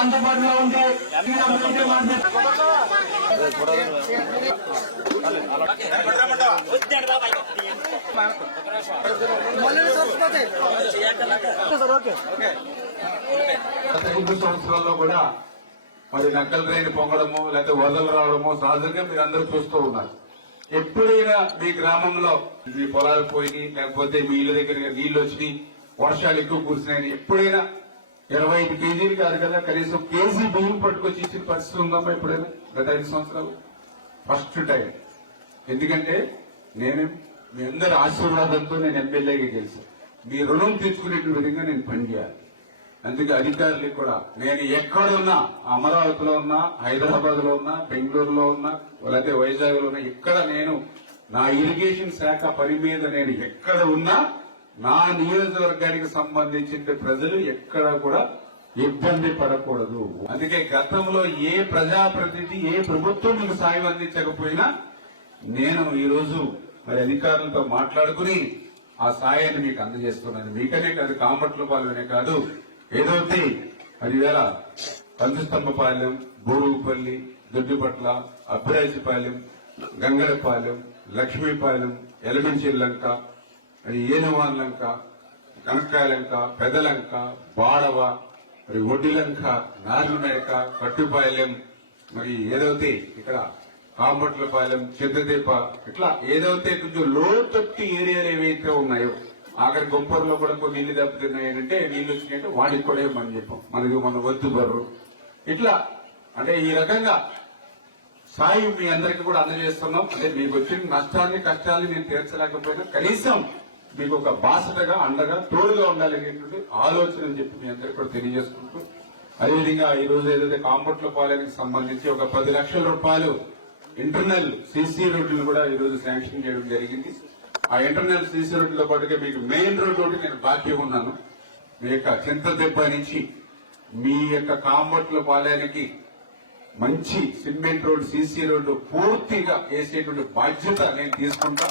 అందుబాటులో ఉంటే గత 5 సంవత్సరాల్లో కూడా మరి నక్కల రైలు పొంగడము లేకపోతే వరదలు రావడము సహజంగా మీరు అందరూ చూస్తూ ఉన్నారు. ఎప్పుడైనా మీ గ్రామంలో మీ పొలాలు పోయి లేకపోతే మీ ఇళ్ళ దగ్గర నీళ్లు వచ్చి వర్షాలు ఎక్కువ కురిసినాయని ఎప్పుడైనా 25 కేజీలు కాదు కదా కనీసం కేజీ బియ్యం పట్టుకొచ్చి ఇచ్చిన పరిస్థితి ఉందమ్మా ఎప్పుడైనా గత 5 సంవత్సరాలు? First time. ఎందుకంటే నేను మీ అందరి ఆశీర్వాదంతో నేను ఎమ్మెల్యేగా గెలిచాను. మీ రుణం తీర్చుకునే విధంగా నేను పనిచేయాలి. అందుకే అధికారులకు కూడా నేను ఎక్కడున్నా, అమరావతిలో ఉన్నా, హైదరాబాద్ లో ఉన్నా, బెంగళూరులో ఉన్నా, లేకపోతే వైజాగ్ లో ఉన్నా, ఎక్కడ నేను నా ఇరిగేషన్ శాఖ పని మీద నేను ఎక్కడ ఉన్నా నా నియోజకవర్గానికి సంబంధించిన ప్రజలు ఎక్కడ కూడా ఇబ్బంది పడకూడదు. అందుకే గతంలో ఏ ప్రజాప్రతినిధి ఏ ప్రభుత్వం మీకు సాయం అందించకపోయినా నేను ఈ రోజు మరి అధికారులతో మాట్లాడుకుని ఆ సాయాన్ని మీకు అందజేస్తున్నాను. మీకనే కాదు, కామట్లపాలెమే కాదు, ఏదైతే 10,000 కంచుస్తంభపాలెం, బోరుగుపల్లి, దొడ్డిపట్ల, అబ్బరాజపాలెం, గంగరపాలెం, లక్ష్మీపాలెం, ఎలమంచిల్లంక, ఏనువాన్లంక, కనకాయలంక, పెదలంక, బాడవ, మరి ఒడ్డిలంక, నాలుగునేక, కట్టుపాలెం, మరి ఏదైతే ఇక్కడ కాంబట్లపాలెం, చంద్రదీప, ఇట్లా ఏదైతే కొంచెం లోతట్టు ఏరియాలు ఏవైతే ఉన్నాయో, ఆఖరి గొంపర్లో కూడా కొన్ని నీళ్లు దెబ్బతిన్నాయంటే నీళ్లు వచ్చినాయంటే వాడికి కూడా మనం చెప్పాం, మనకి మన వద్దు బర్రు, ఇట్లా అంటే ఈ రకంగా సాయం మీ అందరికీ కూడా అందజేస్తున్నాం. అంటే మీకు వచ్చిన నష్టాన్ని కష్టాన్ని నేను తీర్చలేకపోయినా కనీసం మీకు ఒక బాసటగా అండగా తోడుగా ఉండాలనేటువంటి ఆలోచన చెప్పి మీ అందరికీ కూడా తెలియజేసుకుంటూ, అదేవిధంగా ఈ రోజు ఏదైతే కాంబట్లపాలెంకి సంబంధించి ఒక 10 లక్షల రూపాయలు ఇంటర్నల్ సీసీ రోడ్లు కూడా ఈ రోజు శాంక్షన్ చేయడం జరిగింది. ఆ ఇంటర్నల్ సీసీ రోడ్లతో పాటుగా మీకు మెయిన్ రోడ్ ఒకటి నేను బాకీ ఉన్నాను. మీ యొక్క చింతదెబ్బ నుంచి మీ యొక్క కాంబట్లపాలెంకి మంచి సిమెంట్ రోడ్, సీసీ రోడ్డు పూర్తిగా వేసేటువంటి బాధ్యత నేను తీసుకుంటా.